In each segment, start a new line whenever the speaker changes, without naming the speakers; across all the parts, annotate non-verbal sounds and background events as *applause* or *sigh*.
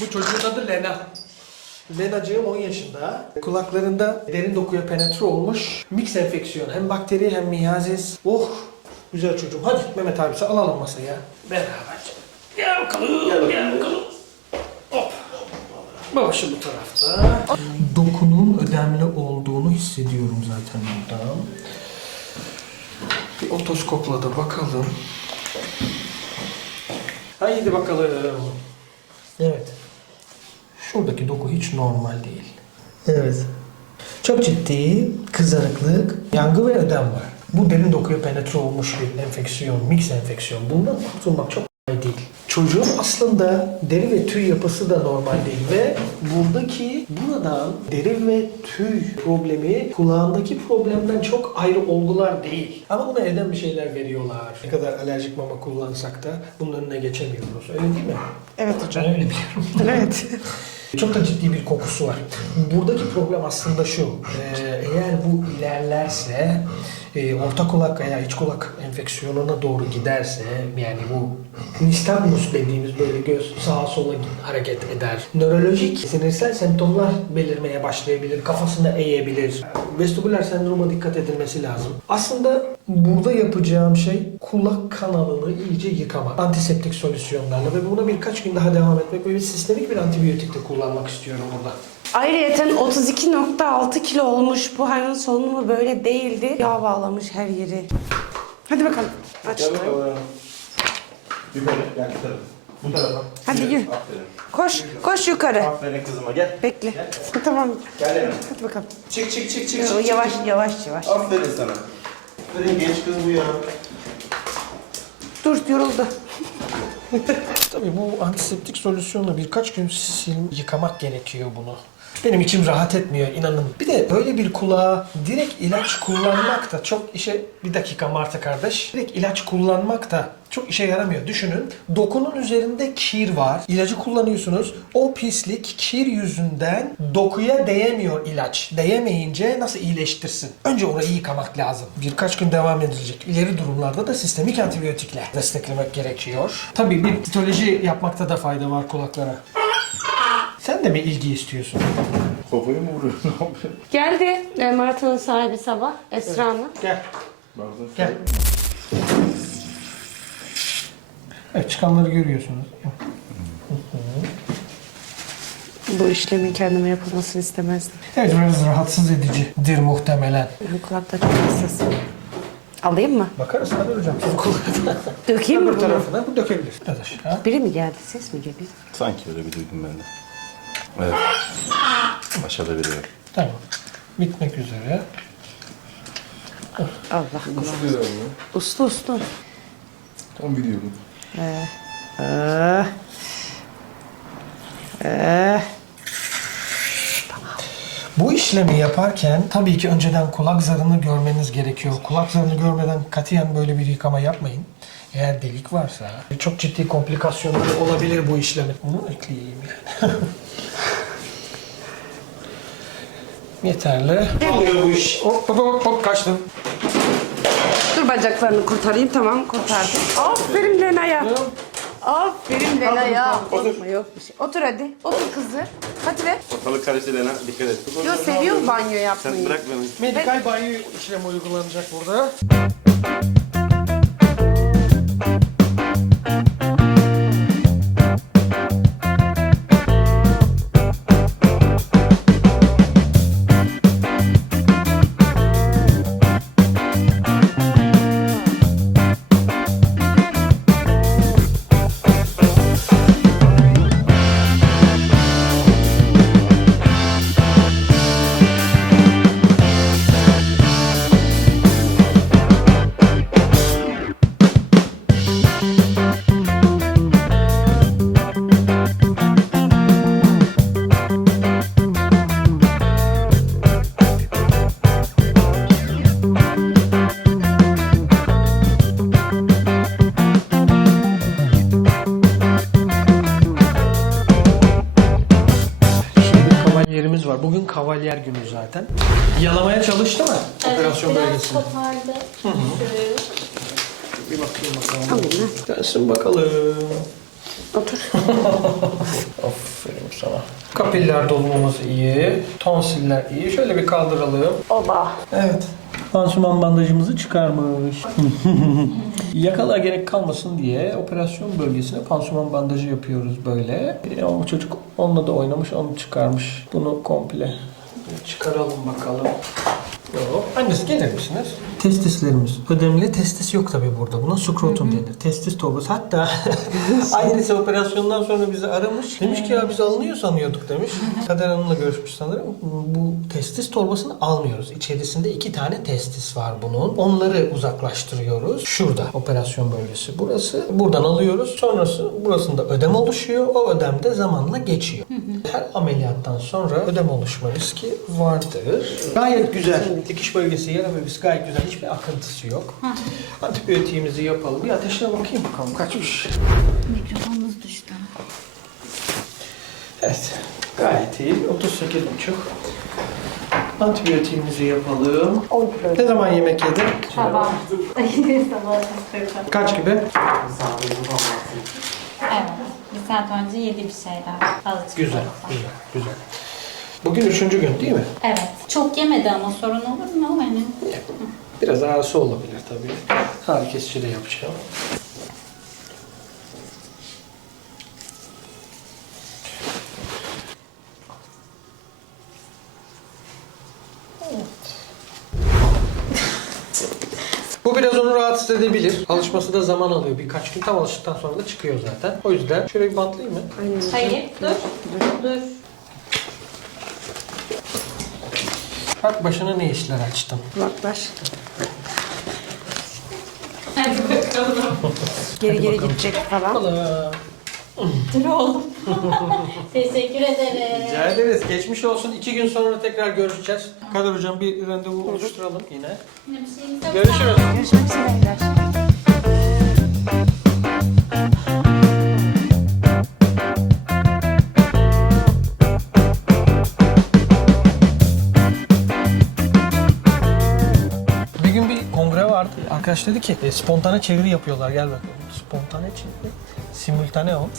Bu çocuğun adı Lena. Lenacığım 10 yaşında. Kulaklarında derin dokuya penetre olmuş. Mix enfeksiyon. Hem bakteri hem miyazis. Oh güzel çocuğum. Hadi Mehmet abisi alalım masaya. Beraberce. Gel bakalım. Gel, bakalım. Hop. Babaşı bu tarafta. Dokunun ödemli olduğunu hissediyorum zaten buradan. Bir otoskopla da bakalım. Haydi bakalım. Evet. Şuradaki doku hiç normal değil. Evet. Çok ciddi kızarıklık, yangı ve ödem var. Bu derin dokuya penetre olmuş bir enfeksiyon, mix enfeksiyon. Bundan kurtulmak çok kolay değil. Çocuğun aslında deri ve tüy yapısı da normal değil ve buradaki buradan deri ve tüy problemi kulağındaki problemden çok ayrı olgular değil. Ama buna evden bir şeyler veriyorlar. Ne kadar alerjik mama kullansak da bunun önüne geçemiyoruz. Öyle değil mi?
Evet
Ben
hocam.
öyle biliyorum.
Evet. *laughs*
Çok da ciddi bir kokusu var. Buradaki problem aslında şu. Eğer bu ilerlerse e, orta kulak veya iç kulak enfeksiyonuna doğru giderse yani bu nistagmus dediğimiz böyle göz sağa sola hareket eder. Nörolojik sinirsel semptomlar belirmeye başlayabilir. Kafasını eğebilir. Vestibüler sendroma dikkat edilmesi lazım. Aslında burada yapacağım şey kulak kanalını iyice yıkama. Antiseptik solüsyonlarla ve buna birkaç gün daha devam etmek ve bir sistemik bir antibiyotik de kullanmak istiyorum burada.
Ayrıyeten 32.6 kilo olmuş. Bu hayvanın solunumu böyle değildi. Yağ bağlamış her yeri. Hadi bakalım. Aç.
Gel bakalım. Yukarı, gel bu tarafa. Bu tarafa.
Hadi
Yürü. Aferin.
Koş. Koş yukarı.
Aferin kızıma gel.
Bekle. *laughs* tamam.
Gel yanıma.
Hadi bakalım.
Çık çık çık çık.
Yo,
çık,
yavaş
çık.
yavaş yavaş.
Aferin sana. Aferin genç kız bu ya.
Dur yoruldu.
Tabii bu antiseptik solüsyonla birkaç gün sil, yıkamak gerekiyor bunu. Benim içim rahat etmiyor inanın. Bir de böyle bir kulağa direkt ilaç kullanmak da çok işe... Bir dakika Marta kardeş. Direkt ilaç kullanmak da çok işe yaramıyor. Düşünün dokunun üzerinde kir var. İlacı kullanıyorsunuz. O pislik kir yüzünden dokuya değemiyor ilaç. Değemeyince nasıl iyileştirsin? Önce orayı yıkamak lazım. Birkaç gün devam edilecek. İleri durumlarda da sistemik antibiyotikle desteklemek gerekiyor. Tabii bir titoloji yapmakta da fayda var kulaklara. Sen de mi ilgi istiyorsun?
Kafayı mı vuruyorsun? *laughs* Ne?
Geldi e, Martı'nın sahibi sabah Esra Hanım.
Gel.
Baksana
Gel. Evet çıkanları görüyorsunuz.
Bu işlemin kendime yapılmasını istemezdim.
Evet biraz rahatsız edicidir muhtemelen.
Ben kulakta çok hassasım. Alayım mı?
Bakarız hadi hocam. Siz kulağına.
Dökeyim mi
Öbür
bunu?
tarafına bu dökebilir. Biraz aşağı.
Biri mi geldi? Ses mi geliyor?
Sanki öyle bir duydum ben de. Evet. Aşağıda biri var.
Tamam. Bitmek üzere.
Allah Allah. Uslu uslu.
Tam biliyorum.
Ee, ee.
Bu işlemi yaparken tabii ki önceden kulak zarını görmeniz gerekiyor. Kulak zarını görmeden katiyen böyle bir yıkama yapmayın. Eğer delik varsa çok ciddi komplikasyonları olabilir bu işlemin. Onu ekleyeyim yani. *laughs* Yeterli. Oluyor bu iş. Hop hop hop, hop kaçtım.
Dur bacaklarını kurtarayım. Tamam kurtardım. Aferin Lena'ya. Aferin Lena'ya. Korkma yok bir şey. Otur hadi. Otur kızı. Hadi be.
Ortalık karıştı Lena. Dikkat et.
Yo seviyor banyo
Sen
yapmayı.
bırak beni.
Medikal banyo işlemi uygulanacak burada. Bugün kavalyer günü zaten. Yalamaya çalıştı mı? Operasyon
biraz
bölgesinde.
kopardı.
Bir bakayım bakalım.
Tamam lan.
Gelsin bakalım.
Otur. *laughs*
Aferin. Papiller dolumumuz iyi. Tonsiller iyi. Şöyle bir kaldıralım.
Oba.
Evet. Pansuman bandajımızı çıkarmış. *laughs* Yakalığa gerek kalmasın diye operasyon bölgesine pansuman bandajı yapıyoruz böyle. E, ama çocuk onunla da oynamış, onu çıkarmış. Bunu komple çıkaralım bakalım. Yok. Annesi gelir misiniz? Testislerimiz. Ödemli testis yok tabii burada. Buna skrotum denir. Testis torbası. Hatta *laughs* annesi operasyondan sonra bizi aramış. Demiş ki ya biz alınıyor sanıyorduk demiş. Kader Hanım'la görüşmüş sanırım. Bu testis torbasını almıyoruz. İçerisinde iki tane testis var bunun. Onları uzaklaştırıyoruz. Şurada operasyon bölgesi burası. Buradan alıyoruz. Sonrası burasında ödem oluşuyor. O ödem de zamanla geçiyor. Her ameliyattan sonra ödem oluşma riski vardır. Gayet güzel. Dikiş bölgesi, yara bölgesi gayet güzel. Hiçbir akıntısı yok. Antibiyotiğimizi yapalım. Bir ateşine bakayım bakalım kaçmış.
Mikrofonunuz düştü.
Evet. Gayet iyi. 38,5. Antibiyotiğimizi yapalım. Ne zaman yemek yedin?
Sabah. *laughs*
Kaç gibi?
Evet. Bir saat önce yedi bir şeyler. Azıcık.
Güzel, güzel, güzel. Bugün üçüncü gün değil mi?
Evet. Çok yemedi ama sorun olur mu? Hani
Biraz ağrısı olabilir tabii. Kesici de yapacağım. Bu biraz onu rahatsız edebilir. Alışması da zaman alıyor. Birkaç gün tam alıştıktan sonra da çıkıyor zaten. O yüzden şöyle bir bantlayayım mı?
Hayır. Dur. Dur.
Bak başına ne işler açtım.
Kulaklar.
Hadi bakalım.
Geri geri gidecek falan.
Allah.
Dur oğlum. *laughs* Teşekkür ederim.
Rica ederiz. Geçmiş olsun. İki gün sonra tekrar görüşeceğiz. Kadir hocam bir randevu oluşturalım yine.
Yine bir şeyiniz yoksa-
Görüşürüz.
Görüşmek üzere.
Vardı. Arkadaş dedi ki e, spontane çeviri yapıyorlar gel bakalım. Spontane çeviri. Simultane o. *laughs*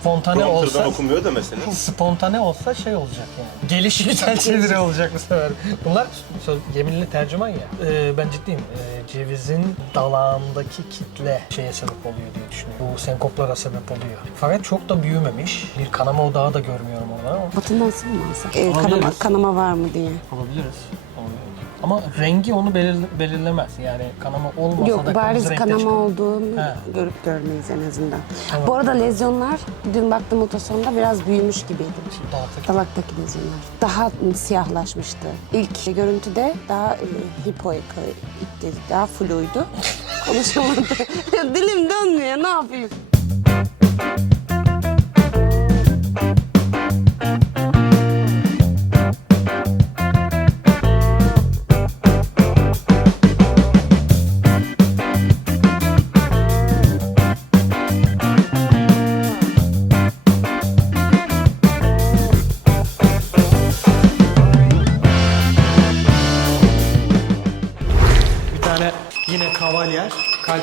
Spontane
Prompter'dan
olsa
okumuyor da mesela. *laughs*
spontane olsa şey olacak yani. Gelişi güzel *laughs* çeviri olacak bu sefer. Bunlar söz, yeminli tercüman ya. Ee, ben ciddiyim. Ee, cevizin dalağındaki kitle şeye sebep oluyor diye düşünüyorum. Bu senkoplara sebep oluyor. Fakat çok da büyümemiş. Bir kanama odağı da görmüyorum orada ama.
Batından mı alsak? Ee, kanama,
Alabiliriz.
kanama var mı diye.
Olabiliriz. Ama rengi onu belir- belirlemez. Yani kanama olmasa da
Yok
kırmızı
bariz
renkte
kanama
çıkar.
olduğunu
He.
görüp görmeyiz en azından.
Tamam.
Bu arada lezyonlar dün baktım ultrasonda biraz büyümüş gibiydi.
Dağıtık.
Dalaktaki lezyonlar. Daha siyahlaşmıştı. İlk görüntüde daha e, daha fluydu. *laughs* Konuşamadı. *laughs* Dilim dönmüyor ne yapayım?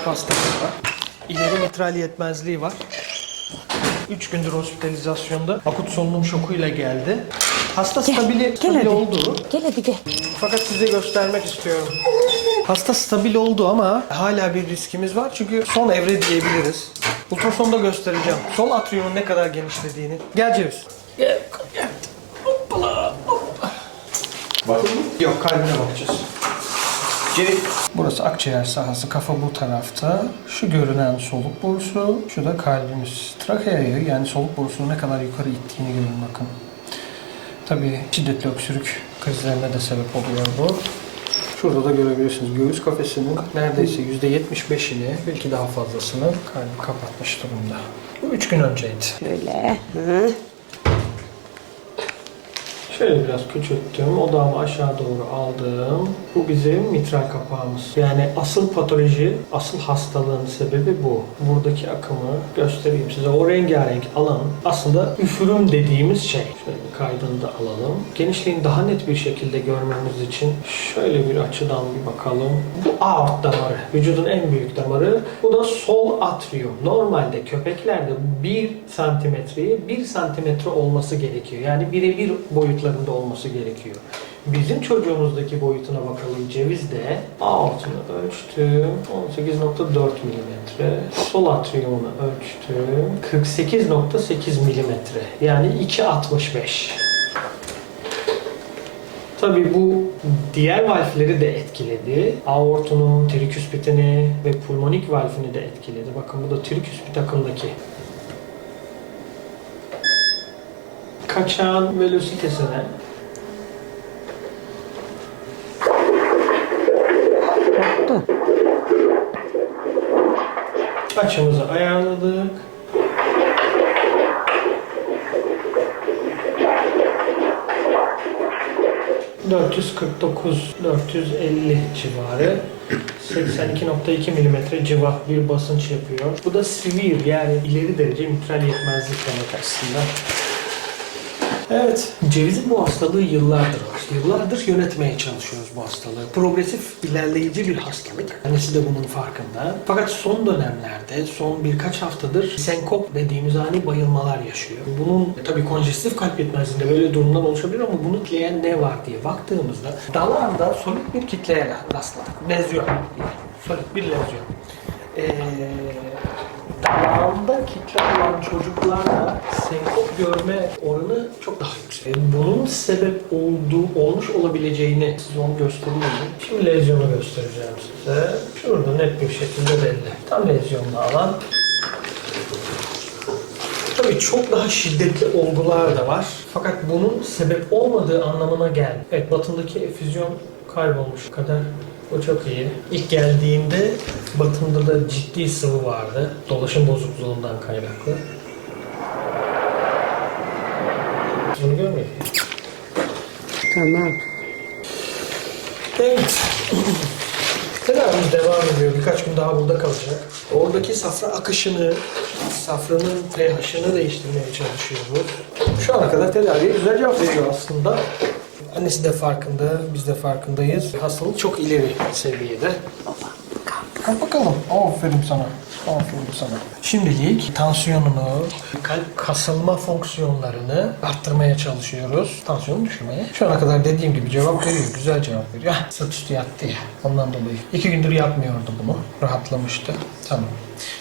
Hastası var. İleri mitral yetmezliği var. 3 gündür hospitalizasyonda akut solunum şokuyla geldi. Hasta stabili,
gel
stabil
hadi.
oldu.
Gel hadi gel.
Fakat size göstermek istiyorum. Hasta stabil oldu ama hala bir riskimiz var çünkü son evre diyebiliriz. Ultrasonda göstereceğim. Sol atriumun ne kadar genişlediğini. Gel Ceviz. Gel, gel. Hoppala, hoppa. Yok kalbine bakacağız. Ceviz. Burası akciğer sahası, kafa bu tarafta. Şu görünen soluk borusu, şu da kalbimiz. Trakeayı yani soluk borusunu ne kadar yukarı ittiğini görün bakın. Tabii şiddetli öksürük krizlerine de sebep oluyor bu. Şurada da görebilirsiniz. Göğüs kafesinin neredeyse %75'ini, belki daha fazlasını kalbi kapatmış durumda. Bu üç gün önceydi.
Şöyle. Hı.
Şöyle biraz küçülttüm. Odağımı aşağı doğru aldım. Bu bizim mitral kapağımız. Yani asıl patoloji, asıl hastalığın sebebi bu. Buradaki akımı göstereyim size. O rengarenk alan aslında üfürüm dediğimiz şey. Şöyle bir kaydını da alalım. Genişliğini daha net bir şekilde görmemiz için şöyle bir açıdan bir bakalım. Bu aort damarı. Vücudun en büyük damarı. Bu da sol atrium. Normalde köpeklerde 1 santimetreye 1 santimetre olması gerekiyor. Yani birebir boyutlarında olması gerekiyor. Bizim çocuğumuzdaki boyutuna bakalım. Cevizde aortunu ölçtüm. 18.4 milimetre. Sol atriumunu ölçtüm. 48.8 milimetre. Yani 2.65. Tabii bu diğer valfleri de etkiledi. Aortunun, triküspitini ve pulmonik valfini de etkiledi. Bakın bu da triküspit akımdaki. Kaçağın velositesine
Koptu.
açımızı ayarladık. ...449, 450 civarı... ...82.2 milimetre civa bir basınç yapıyor. Bu da severe yani ileri derece mitral yetmezlik demek aslında. Evet, cevizin bu hastalığı yıllardır var. Yıllardır yönetmeye çalışıyoruz bu hastalığı. Progresif, ilerleyici bir hastalık. Annesi de bunun farkında. Fakat son dönemlerde, son birkaç haftadır senkop dediğimiz ani bayılmalar yaşıyor. Bunun e, tabii konjestif kalp yetmezliğinde böyle durumlar oluşabilir ama bunu kitleyen ne var diye baktığımızda dalarda solit bir kitleye rastladık. Lezyon. Solit bir lezyon. Ee, Dağında kitle olan çocuklarda senkop görme oranı çok daha yüksek. Bunun sebep olduğu, olmuş olabileceğini size onu göstereyim. Şimdi lezyonu göstereceğim size. Şurada net bir şekilde belli. Tam lezyonlu alan. Tabii çok daha şiddetli olgular da var. Fakat bunun sebep olmadığı anlamına geldi. Evet batındaki efüzyon kaybolmuş kadar. O çok iyi. İlk geldiğinde batında da ciddi sıvı vardı. Dolaşım bozukluğundan kaynaklı. Bunu musun?
Tamam.
Evet. *laughs* Tedavimiz devam ediyor. Birkaç gün daha burada kalacak. Oradaki safra akışını, safranın pH'ını değiştirmeye çalışıyoruz. Şu ana kadar tedaviye güzel cevap veriyor aslında. Annesi de farkında, biz de farkındayız. Hastalık çok ileri seviyede. Kalk bakalım. Aferin sana. Aferin sana. Şimdilik tansiyonunu, kalp kasılma fonksiyonlarını arttırmaya çalışıyoruz. Tansiyonu düşürmeye. Şu ana kadar dediğim gibi cevap veriyor. Güzel cevap veriyor. Ah, sırt üstü yattı ya. Ondan dolayı. İki gündür yapmıyordu bunu. Rahatlamıştı. Tamam.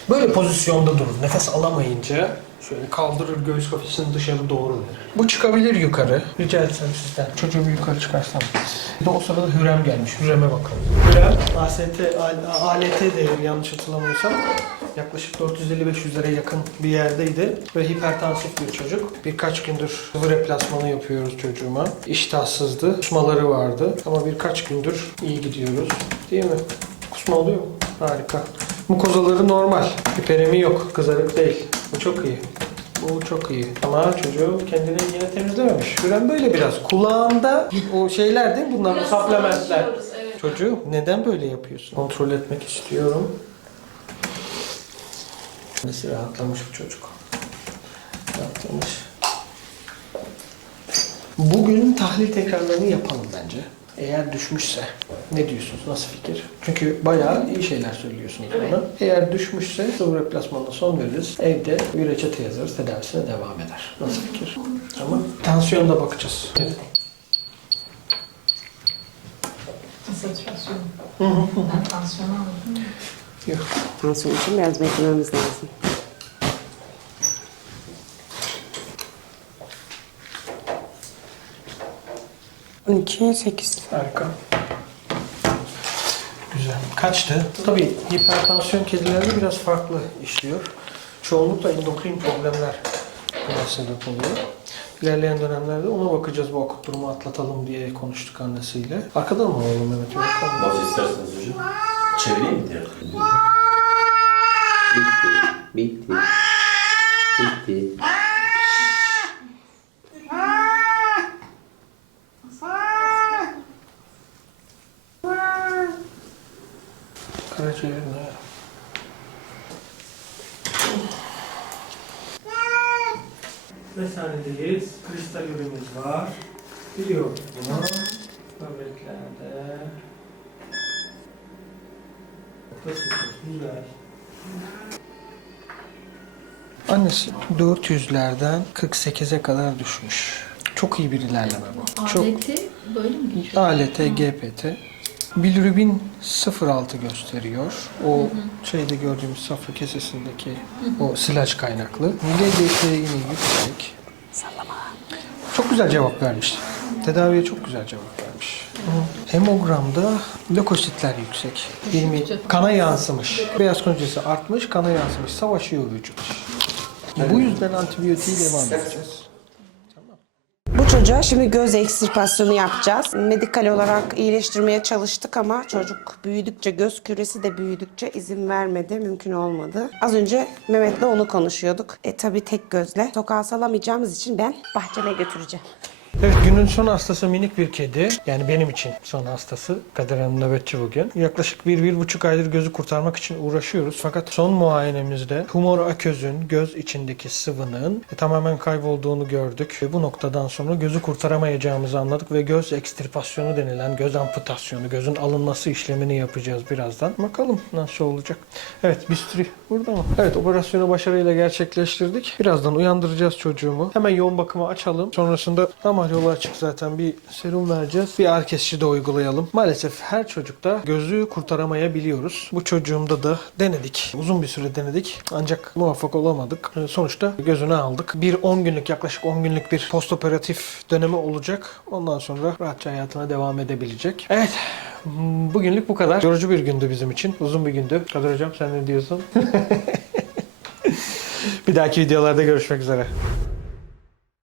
Böyle pozisyonda durur. Nefes alamayınca şöyle kaldırır göğüs kafesini dışarı doğru verir. Bu çıkabilir yukarı. Rica etsem sizden. Çocuğu bir yukarı çıkarsam. Bir de o sırada Hürrem gelmiş. Hürrem'e bakalım. Hürrem AST, ALT değeri yanlış hatırlamıyorsam yaklaşık 450-500'lere yakın bir yerdeydi ve hipertansif bir çocuk. Birkaç gündür sıvı replasmanı yapıyoruz çocuğuma. İştahsızdı, kusmaları vardı ama birkaç gündür iyi gidiyoruz. Değil mi? Kusma oluyor mu? Harika. Mukozaları normal. Hiperemi yok. Kızarık değil. Bu çok iyi. Bu çok iyi. Ama çocuğu kendini yine temizlememiş. Gören böyle biraz. Kulağında o şeyler değil mi? Bunlar supplementler. Çocuğu neden böyle yapıyorsun? Kontrol etmek istiyorum. Nasıl rahatlamış bu çocuk? Rahatlamış. Bugün tahlil tekrarlarını yapalım bence. Eğer düşmüşse ne diyorsunuz? Nasıl fikir? Çünkü bayağı iyi şeyler söylüyorsunuz bana. Eğer düşmüşse sıvı replasmanına son veririz. Evde bir reçete yazarız. Tedavisine devam eder. Nasıl fikir? Tamam. Tansiyonda bakacağız. Evet.
Satürasyon.
Hı hı.
Ben tansiyon aldım.
Yok.
Tansiyon için biraz beklememiz lazım. On iki, sekiz.
Harika. Güzel. Kaçtı? Tabii hipertansiyon kedilerde biraz farklı işliyor. Çoğunlukla endokrin problemler buna sebep oluyor. İlerleyen dönemlerde ona bakacağız bu akut durumu atlatalım diye konuştuk annesiyle. Arkadan mı alalım Mehmet? Bakalım.
Nasıl isterseniz hocam. Çevireyim mi diye?
Bitti. Bitti. Bitti.
yerine. Mesanedeyiz. Kristal ürünümüz var. Biliyoruz bunu. Böbreklerde. Basit, güzel. Annesi 400'lerden 48'e kadar düşmüş. Çok iyi bir ilerleme bu. Çok
Aleti böyle mi geçiyor?
ALT, GPT. Bilirubin 0.6 gösteriyor. O şeyde gördüğümüz safra kesesindeki o silaç kaynaklı. LGT yine yüksek. Çok güzel cevap vermiş. Tedaviye çok güzel cevap vermiş. Hemogramda lökositler yüksek. 20 kana yansımış. Beyaz kan hücresi artmış, kana yansımış. Savaşıyor vücut. Bu yüzden antibiyotiği devam edeceğiz.
Çocuğa şimdi göz ekstiripasyonu yapacağız. Medikal olarak iyileştirmeye çalıştık ama çocuk büyüdükçe, göz küresi de büyüdükçe izin vermedi, mümkün olmadı. Az önce Mehmet'le onu konuşuyorduk. E tabii tek gözle. Sokağa salamayacağımız için ben bahçeme götüreceğim.
Evet günün son hastası minik bir kedi. Yani benim için son hastası. Kader Hanım nöbetçi bugün. Yaklaşık bir, bir buçuk aydır gözü kurtarmak için uğraşıyoruz. Fakat son muayenemizde tumor aközün göz içindeki sıvının e, tamamen kaybolduğunu gördük. Ve bu noktadan sonra gözü kurtaramayacağımızı anladık ve göz ekstiripasyonu denilen göz amputasyonu, gözün alınması işlemini yapacağız birazdan. Bakalım nasıl olacak. Evet bisturi burada mı? Evet operasyonu başarıyla gerçekleştirdik. Birazdan uyandıracağız çocuğumu. Hemen yoğun bakıma açalım. Sonrasında damar yolu açık zaten bir serum vereceğiz. Bir ağrı kesici de uygulayalım. Maalesef her çocukta gözü kurtaramayabiliyoruz. Bu çocuğumda da denedik. Uzun bir süre denedik. Ancak muvaffak olamadık. Ee, Sonuçta gözünü aldık. Bir 10 günlük yaklaşık 10 günlük bir postoperatif dönemi olacak. Ondan sonra rahatça hayatına devam edebilecek. Evet. Bugünlük bu kadar. Yorucu bir gündü bizim için. Uzun bir gündü. Kadir Hocam sen ne diyorsun? *laughs* bir dahaki videolarda görüşmek üzere.